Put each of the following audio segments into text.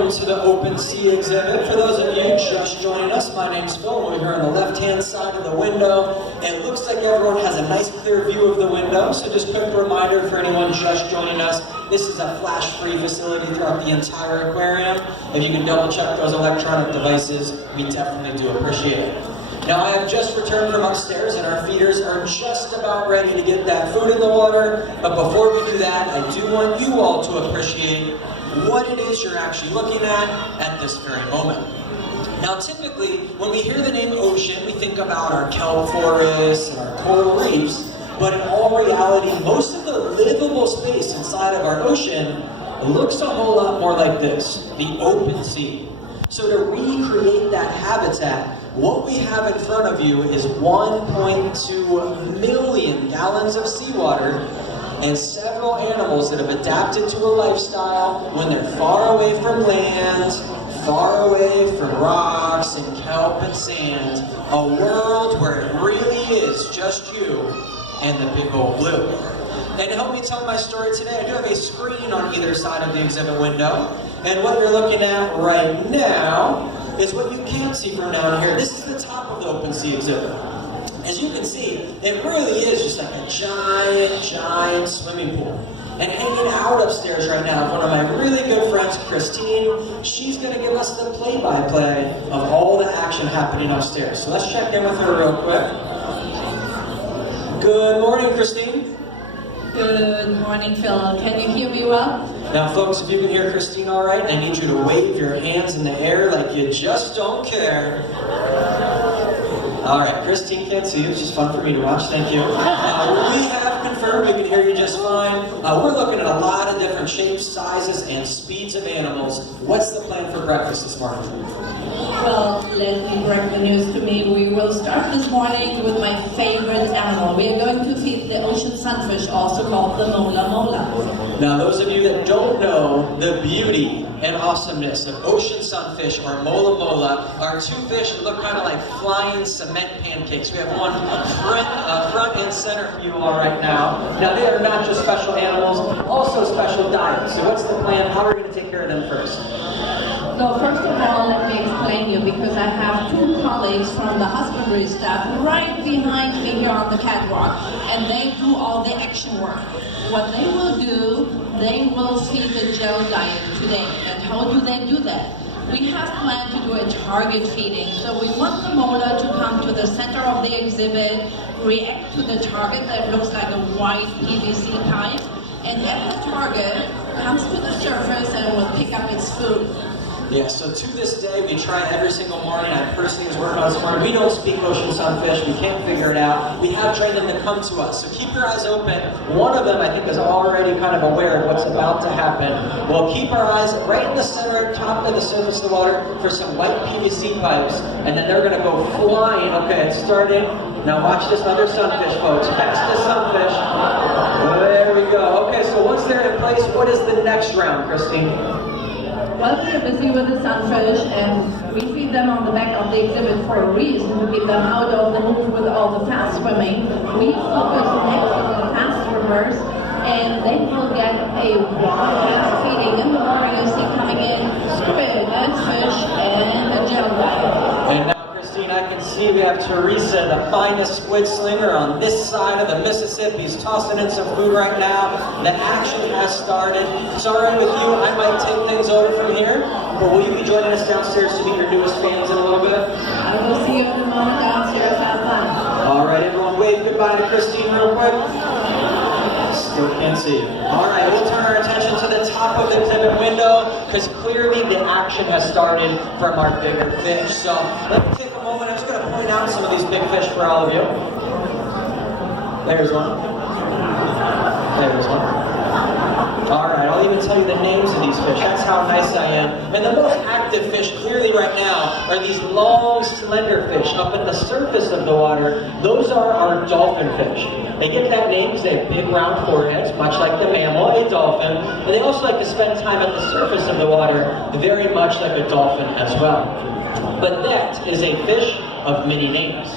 welcome to the Open Sea exhibit. For those of you just joining us, my name's Phil. We're here on the left-hand side of the window. It looks like everyone has a nice clear view of the window, so just quick reminder for anyone just joining us, this is a flash-free facility throughout the entire aquarium. If you can double-check those electronic devices, we definitely do appreciate it. Now, I have just returned from upstairs and our feeders are just about ready to get that food in the water. But before we do that, I do want you all to appreciate what it is you're actually looking at this very moment. Now, typically, when we hear the name ocean, we think about our kelp forests and our coral reefs. But in all reality, most of the livable space inside of our ocean looks a whole lot more like this, the open sea. So to recreate that habitat, what we have in front of you is 1.2 million gallons of seawater and several animals that have adapted to a lifestyle when they're far away from land, far away from rocks and kelp and sand, a world where it really is just you and the big old blue. And to help me tell my story today, I do have a screen on either side of the exhibit window. And what you're looking at right now is what you can't see from down here. This is the top of the Open Sea exhibit. As you can see, it really is just like a giant, giant swimming pool. And hanging out upstairs right now is one of my really good friends, Christine. She's going to give us the play-by-play of all the action happening upstairs. So let's check in with her real quick. Good morning, Christine. Good morning, Phil. Can you hear me well? Now, folks, if you can hear Christine all right, I need you to wave your hands in the air like you just don't care. All right, Christine can't see you. It's just fun for me to watch. Thank you. We have confirmed we can hear you just fine. We're looking at a lot of different shapes, sizes, and speeds of animals. What's the plan for breakfast this morning? Well, let me break the news to me. We will start this morning with my favorite animal. We are going to feed the ocean sunfish, also called the mola mola. Now, those of you that don't know the beauty and awesomeness of ocean sunfish or mola mola are two fish that look kind of like flying cement pancakes. We have one front and center for you all right now. Now, they are not just special animals, also special diets. So what's the plan? How are we going to take care of them first? So first of all, let me explain you, because I have two colleagues from the husbandry staff right behind me here on the catwalk, and they do all the action work. What they will do, they will feed the gel diet today. And how do they do that? We have planned to do a target feeding. So we want the mola to come to the center of the exhibit, react to the target that looks like a white PVC pipe, and then the target comes to the surface and will pick up its food. Yeah, so to this day, we try every single morning. I personally was working on this morning. We don't speak ocean sunfish. We can't figure it out. We have trained them to come to us. So keep your eyes open. One of them, I think, is already kind of aware of what's about to happen. We'll keep our eyes right in the center, top of the surface of the water for some white PVC pipes. And then they're going to go flying. Okay, it's starting. Now watch this other sunfish, folks. Fastest sunfish. There we go. Okay, so once they're in place, what is the next round, Christine? Well, we're busy with the sunfish, and we feed them on the back of the exhibit for a reason, to keep them out of the mood with all the fast swimming. We focus next on the fast swimmers, and they will get a fast feeding in the morning. You see coming in squid and fish and a gel diet. And now, Christine, I can see we have Teresa, the finest squid slinger on this side of the Mississippi. He's tossing in some food right now. The action has started. Sorry with you, I might take things over from here, but will you be joining us downstairs to meet your newest fans in a little bit? I will see you in a moment downstairs. Have fun. All right, everyone, wave goodbye to Christine real quick. Still can't see you. All right, we'll turn our attention to the top of the exhibit window, because clearly the action has started from our bigger fish. So let me take a moment. I'm just going to point out some of these big fish for all of you. There's one. There's one. All right, I'll even tell you the names of these fish. That's how nice I am. And the most active fish clearly right now are these long, slender fish up at the surface of the water. Those are our dolphin fish. They get that name because they have big round foreheads, much like the mammal, a dolphin. And they also like to spend time at the surface of the water, very much like a dolphin as well. But that is a fish of many names.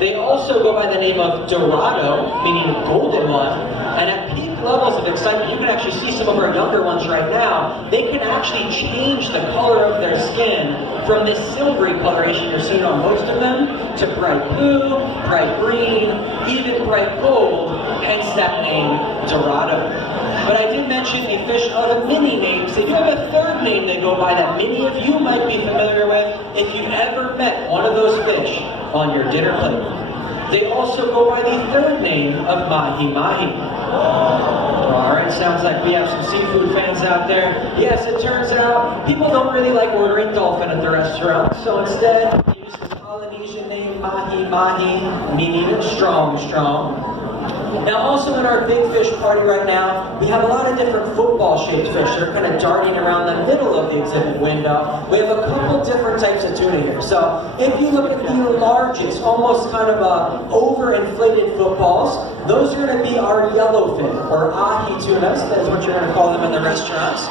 They also go by the name of Dorado, meaning golden one, and at peak levels of excitement, you can actually see some of our younger ones right now, they can actually change the color of their skin from this silvery coloration you're seeing on most of them to bright blue, bright green, even bright gold, hence that name, Dorado. But I did mention a fish of a many names. They do have a third name they go by that many of you might be familiar with if you've ever met one of those fish on your dinner plate. They also go by the third name of Mahi Mahi. Alright, sounds like we have some seafood fans out there. Yes, it turns out people don't really like ordering dolphin at the restaurant, so instead they use the Polynesian name Mahi Mahi, meaning strong, strong. Now also in our big fish party right now, we have a lot of different football-shaped fish that are kind of darting around the middle of the exhibit window. We have a couple different types of tuna here. So if you look at the largest, almost kind of overinflated footballs, those are going to be our yellowfin, or ahi tunas. That is what you're going to call them in the restaurants.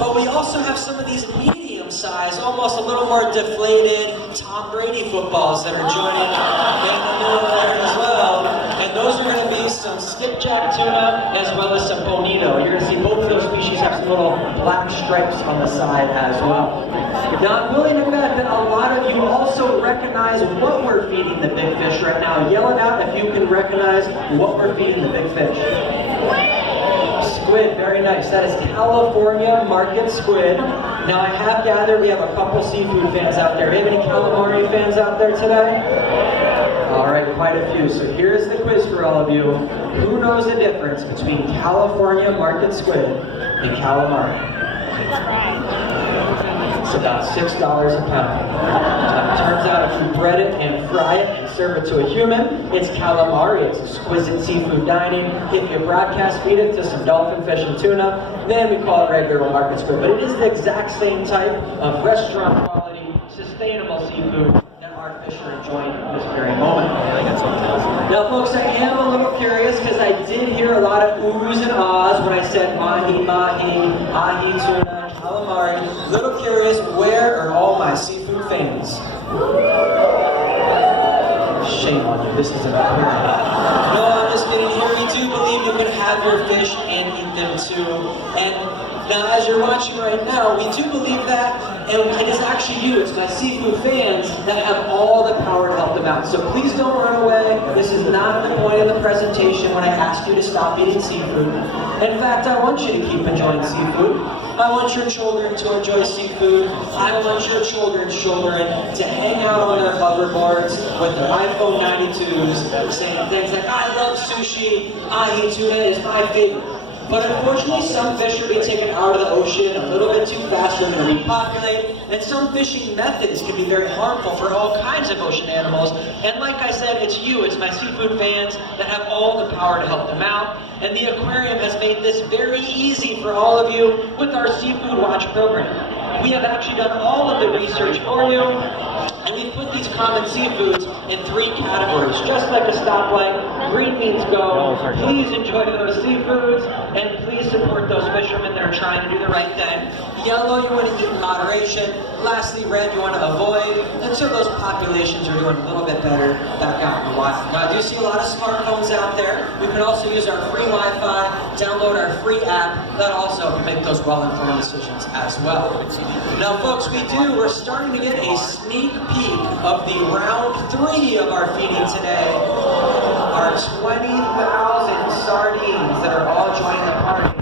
But we also have some of these medium-sized, almost a little more deflated Tom Brady footballs that are joining in the middle there as well. And those are going to be some skipjack tuna as well as some bonito. You're going to see both of those species have some little black stripes on the side as well. Now I'm willing to bet that a lot of you also recognize what we're feeding the big fish right now. Yell it out if you can recognize what we're feeding the big fish. Squid, very nice. That is California market squid. Now I have gathered we have a couple seafood fans out there. Do you have any calamari fans out there today? All right, quite a few. So here's the quiz for all of you. Who knows the difference between California market squid and calamari? It's about $6 a pound. It turns out if you bread it and fry it and serve it to a human, it's calamari. It's exquisite seafood dining. If you broadcast feed it to some dolphin, fish, and tuna, then we call it regular market squid. But it is the exact same type of restaurant quality, sustainable seafood that our fish are enjoying at this very moment. Now folks, I am a little curious because I did hear a lot of oohs and ahs when I said mahi mahi, ahi tuna, calamari. Little curious, where are all my seafood fans? Shame on you, this is an aquarium. No, I'm just kidding. Here we do believe you can have your fish and eat them too. And now as you're watching right now, we do believe that, and it is actually you, it's my seafood fans that have all the power to help them out. So please don't run away. This is not the point of the presentation when I ask you to stop eating seafood. In fact, I want you to keep enjoying seafood. I want your children to enjoy seafood. I want your children's children to hang out on their hoverboards with their iPhone 92s saying things like, I love sushi, ahi tuna is my favorite. But unfortunately, some fish are being taken out of the ocean a little bit too fast for them to repopulate, and some fishing methods can be very harmful for all kinds of ocean animals. And like I said, it's you, it's my seafood fans that have all the power to help them out. And the aquarium has made this very easy for all of you with our Seafood Watch program. We have actually done all of the research for you, and we've put these common seafoods in 3 categories. Just like a stoplight, green means go. Please enjoy those seafoods, and please support those fishermen that are trying to do the right thing. Yellow, you want to eat in moderation. Lastly, red, you want to avoid until those populations are doing a little bit better back out in the wild. Now, I do see a lot of smartphones out there. You can also use our free Wi-Fi, download our free app. That also can make those well-informed decisions as well. Now, folks, we're starting to get a sneak peek of the round 3 of our feeding today. Our 20,000 sardines that are all joining the party.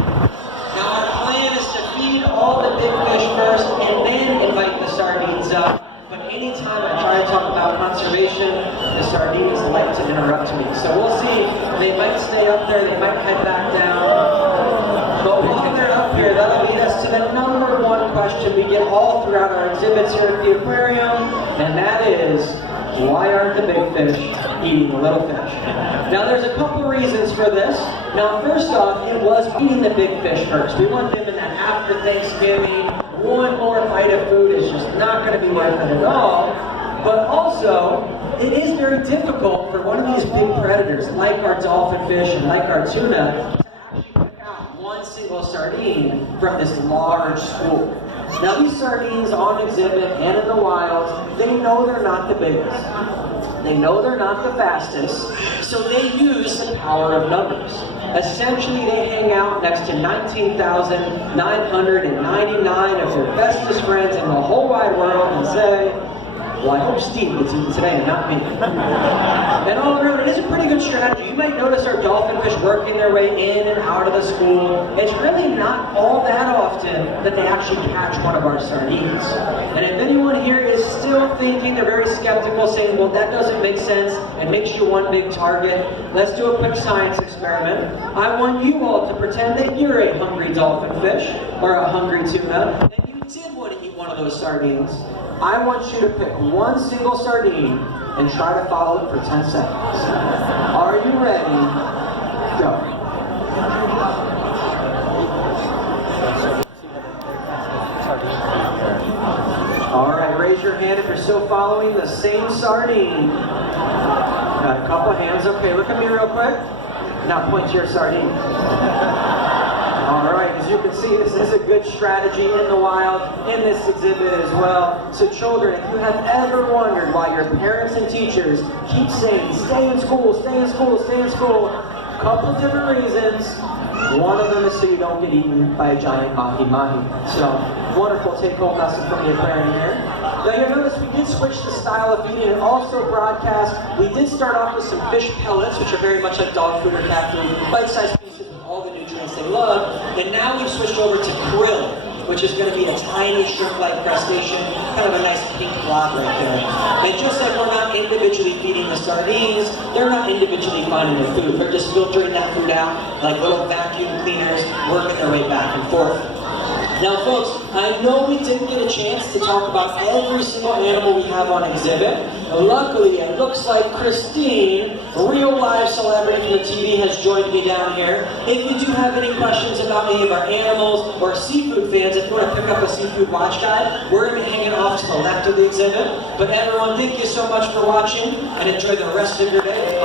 Now, our plan is to feed all the big fish first and then invite the sardines up. But anytime I try to talk about conservation, the sardines like to interrupt me. So we'll see. They might stay up there, they might head back down. But while they're up here, that'll lead us to the number 1 question we get all throughout our exhibits here at the aquarium, and that is, why aren't the big fish eating the little fish? Now there's a couple reasons for this. Now first off, it was eating the big fish first. We want them in that after Thanksgiving, one more bite of food is just not going to be worth it at all. But also, it is very difficult for one of these big predators, like our dolphin fish and like our tuna, to actually pick out one single sardine from this large school. Now these sardines on exhibit and in the wild, they know they're not the biggest. They know they're not the fastest, So they use the power of numbers. Essentially, they hang out next to 19,999 of their bestest friends in the whole wide world and say, well, I hope Steve gets eaten today and not me. And all around, it is a pretty good strategy. You might notice our dolphin fish working their way in and out of the school. It's really not all that often that they actually catch one of our sardines. And if anyone here is still thinking, they're very skeptical, saying, well, that doesn't make sense, it makes you one big target, let's do a quick science experiment. I want you all to pretend that you're a hungry dolphin fish or a hungry tuna, and you did want to eat one of those sardines. I want you to pick one single sardine and try to follow it for 10 seconds. Are you ready? Go. All right, raise your hand if you're still following the same sardine. Got a couple hands. Okay, look at me real quick. Now point to your sardine. All right, as you can see, this is a good strategy in the wild, in this exhibit as well. So children, if you have ever wondered why your parents and teachers keep saying, stay in school, stay in school, stay in school, a couple of different reasons. One of them is so you don't get eaten by a giant mahi-mahi. So, wonderful take-home lesson from the aquarium here. Now you'll notice we did switch the style of feeding and also broadcast. We did start off with some fish pellets, which are very much like dog food or cat food, bite-sized pieces with all the nutrients they love. And now we've switched over to krill, which is going to be a tiny shrimp-like crustacean, kind of a nice pink blob right there. And just like we're not individually feeding the sardines, they're not individually finding their food. They're just filtering that food out like little vacuum cleaners, working their way back and forth. Now folks, I know we didn't get a chance to talk about every single animal we have on exhibit. Luckily, it looks like Christine, a real live celebrity from the TV, has joined me down here. If you do have any questions about any of our animals or seafood fans, if you want to pick up a seafood watch guide, we're going to be hanging off to the left of the exhibit. But everyone, thank you so much for watching and enjoy the rest of your day.